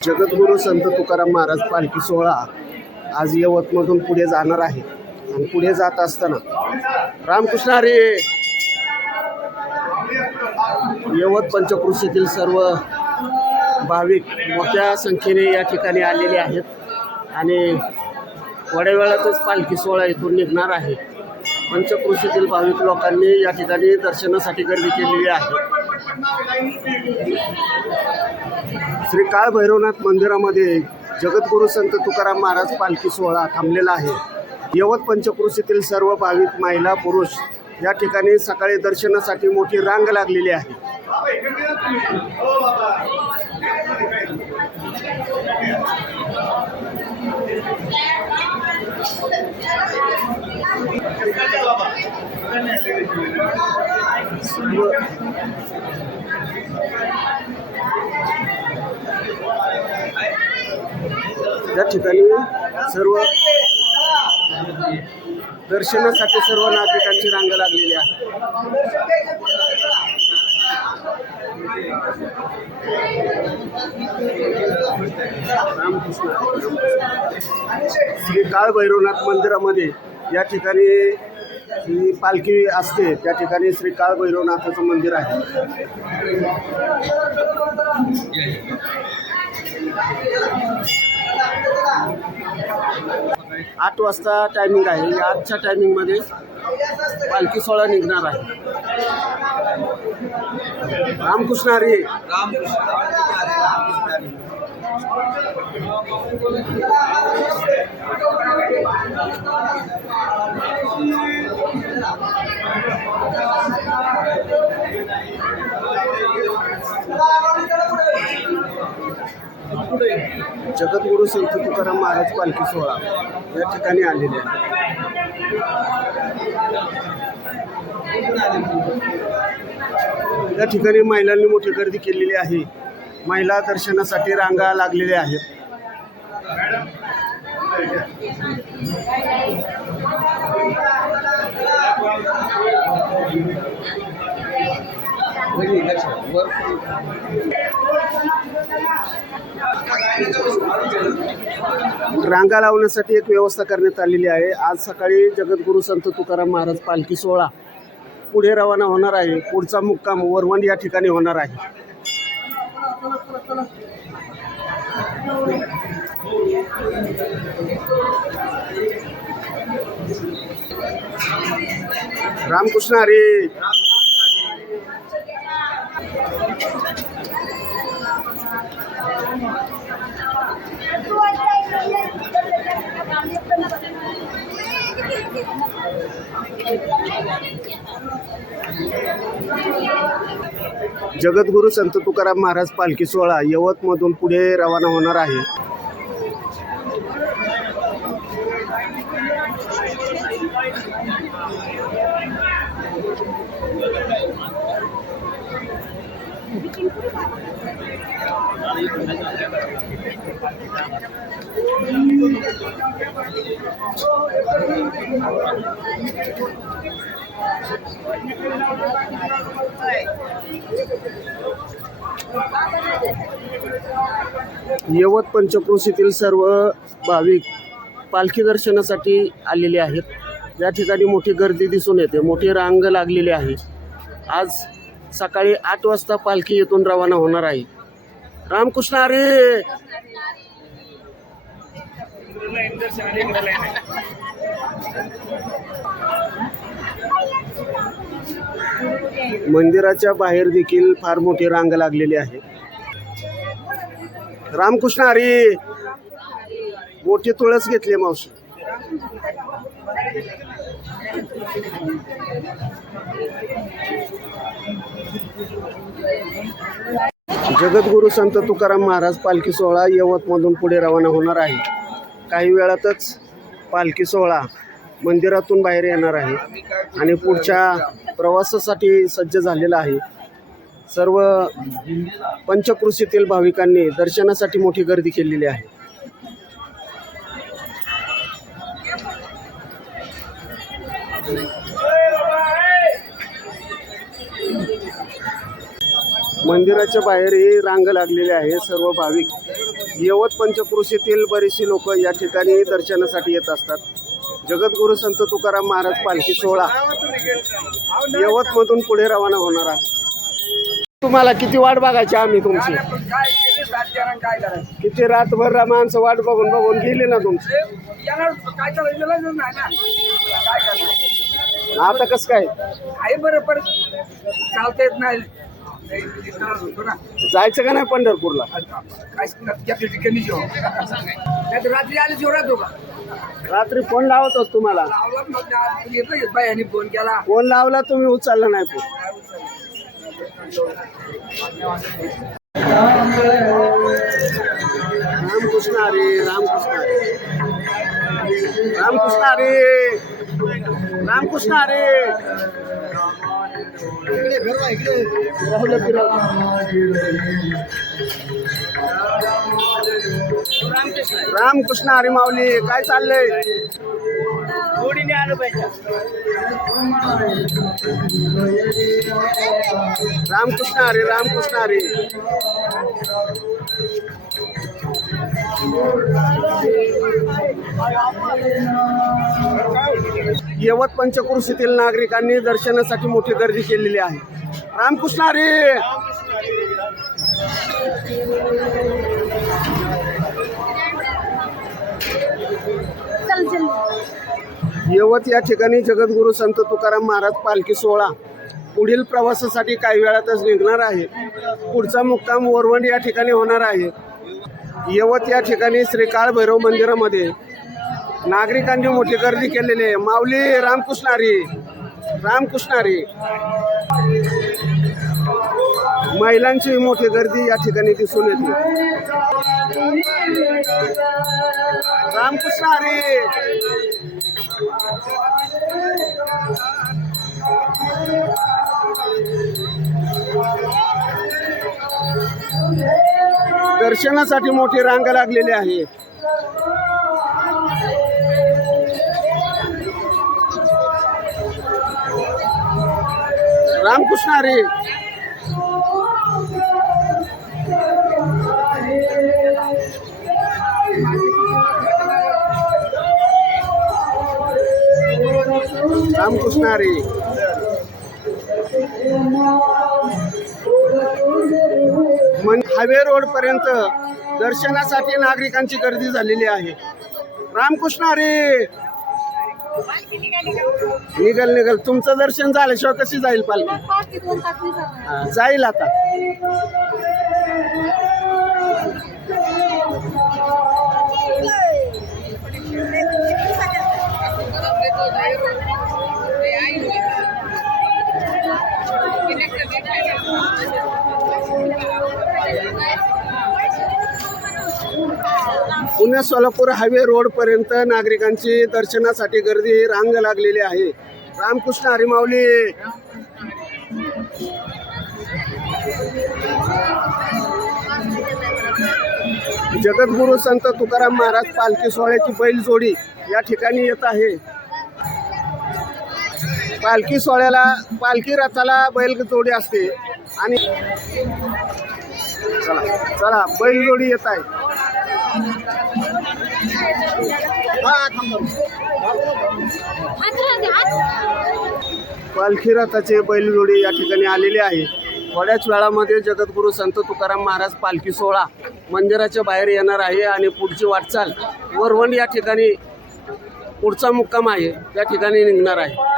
जगद्गुरू संत तुकाराम महाराज पालखी सोहळा आज यवतमधून पुढे जाणार आहे आणि पुढे जात असताना रामकृष्ण हरी यवत पंचक्रोशीतील सर्व भाविक मोठ्या संख्येने या ठिकाणी आलेले आहेत आणि थोड्या वेळातच पालखी सोहळा इथून निघणार आहे। पंचक्रोशीतील भाविक लोकांनी या ठिकाणी दर्शनासाठी गर्दी केलेली आहे। श्री काळ भैरवनाथ मंदिरामध्ये जगद्गुरू संत तुकाराम महाराज पालखी सोहळा थांबलेला आहे। यवत पंचक्रोशीतील सर्व भाविक महिला पुरुष या ठिकाणी सकाळी दर्शनासाठी मोठी रांग लागलेली आहे। या ठिकाणी सर्व दर्शनासाठी सर्व नागरिकांची रांग लागलेली आहे। रामकृष्ण श्री काळ भैरवनाथ मंदिरामध्ये या ठिकाणी ही पालखी असते त्या ठिकाणी श्री काळ भैरवनाथाचं मंदिर आहे। 8 वाजता टायमिंग आहे। आजच्या टायमिंगमध्ये पालखी सोहळा निघणार आहे। रामकृष्ण हरी जगद्गुरू संत तुकाराम महाराज पालखी सोहळा या ठिकाणी आलेले आहे। या ठिकाणी महिलांनी मोठी गर्दी केलेली आहे। महिला दर्शनासाठी रांगा लागलेल्या आहेत। रांगा लावण्यासाठी एक व्यवस्था करण्यात आलेली आहे। आज सकाळी जगद्गुरू संत तुकाराम महाराज पालखी सोहळा पुढे रवाना होणार आहे। पुढचा मुक्काम वरवंड या ठिकाणी होणार आहे। रामकृष्ण हरी जगद्गुरू संत तुकाराम महाराज पालखी सोहळा यवतमधून पुढे रवाना होणार आहे। यवत पंचक्रोशीतील सर्व भाविक पालखी दर्शनासाठी आलेले आहेत। या ठिकाणी मोठी गर्दी दिसून येते। मोठी रांग लागलेली आहे। आज सकाळी 8 वाजता पालखी येथून रवाना होणार आहे। रामकृष्ण हरी मंदिराच्या बाहेर देखील फार मोठी रांग लागलेली आहे। रामकृष्ण हरी मोठी तुळस घेतली मावशी। जगद्गुरू संत तुकाराम महाराज पालखी सोहळा यवतमधून पुढे रवाना होणार आहे। काही वेळातच पालखी सोहळा मंदिरातून बाहेर येणार आहे आणि पुढच्या प्रवासासाठी सज्ज झालेला आहे। सर्व पंचक्रोशीतील भाविकांनी दर्शनासाठी मोठी गर्दी केलेली आहे। मंदिराच्या बाहेरही रांग लागलेली आहे। सर्व भाविक यवत पंचक्रोशीतील बरीचशी लोक या ठिकाणी दर्शनासाठी येत असतात. जगद्गुरू संत तुकाराम महाराज पालखी सोहळा यवतमधून पुढे रवाना होणार आहे. तुम्हाला किती वाट बघायची आम्ही तुमची? किती रातभर माणसं वाट बघून बघून गेली ना तुमची. आता कसं काय आहे बरोबर चालता येत नाही. जायचं का नाही पंढरपूरला? रात्री आले जोरात होता. रात्री फोन लावतोच तुम्हाला. येतो बाई फोन केला. फोन लावला तुम्ही उचलला नाही फोन. रामकृष्ण हरी, रामकृष्ण हरी, रामकृष्ण हरी, रामकृष्ण हरी. रामकृष्ण हरी माऊली, काय चाललंय? जोडीने आलं पाहिजे. रामकृष्ण हरी, रामकृष्ण हरी. यवत पंचक्रोशीतील नागरिकांनी दर्शनासाठी मोठी गर्दी केलेली आहे. रामकृष्ण हरी. यवत या ठिकाणी जगद्गुरू संत तुकाराम महाराज पालखी सोहळा पुढील प्रवासासाठी काही वेळातच निघणार आहे. पुढचा मुक्काम वरवंड या ठिकाणी होणार आहे. यवत या ठिकाणी श्री काळ भैरव मंदिरामध्ये नागरिकांनी मोठी गर्दी केलेली आहे. माऊली, रामकृष्ण हरी, रामकृष्ण हरी. महिलांची मोठी गर्दी या ठिकाणी दिसून येते. रामकृष्ण हरी. दर्शनासाठी मोठी रांग लागलेली आहे. रामकृष्ण हरी. रामकृष्ण हरी. हायवे रोड पर्यंत दर्शनासाठी नागरिकांची गर्दी झालेली आहे. रामकृष्ण हरी. निघल तुमचं दर्शन झाल्याशिवाय कशी जाईल पालखी? जाईल आता. पुणे सोलापूर हायवे रोड पर्यंत नागरिकांची दर्शनासाठी गर्दी रांग लागलेली आहे. रामकृष्ण हरी माऊली. जगद्गुरू संत तुकाराम महाराज पालखी सोहळ्याची बैलजोडी या ठिकाणी येत आहे. पालखी सोहळ्याला, पालखी रथाला बैलजोडी असते आणि चला बैलजोडी येत आहे. पालखी रथाचे बैलजोडी या ठिकाणी आलेली आहे. थोड्याच वेळामध्ये जगद्गुरू संत तुकाराम महाराज पालखी सोहळा मंदिराच्या बाहेर येणार आहे आणि पुढची वाटचाल वरवंड या ठिकाणी पुढचा मुक्काम आहे त्या ठिकाणी निघणार आहे.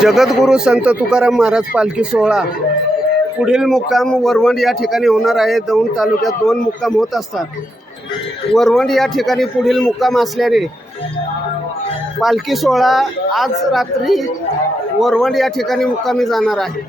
जगद्गुरू संत तुकाराम महाराज पालखी सोहळा पुढील मुक्काम वरवंड या ठिकाणी होणार आहे. दौंड तालुक्यात 2 मुक्काम होत असतात. वरवंड या ठिकाणी पुढील मुक्काम असल्याने पालखी सोहळा आज रात्री वरवंड या ठिकाणी मुक्कामी जाणार आहे.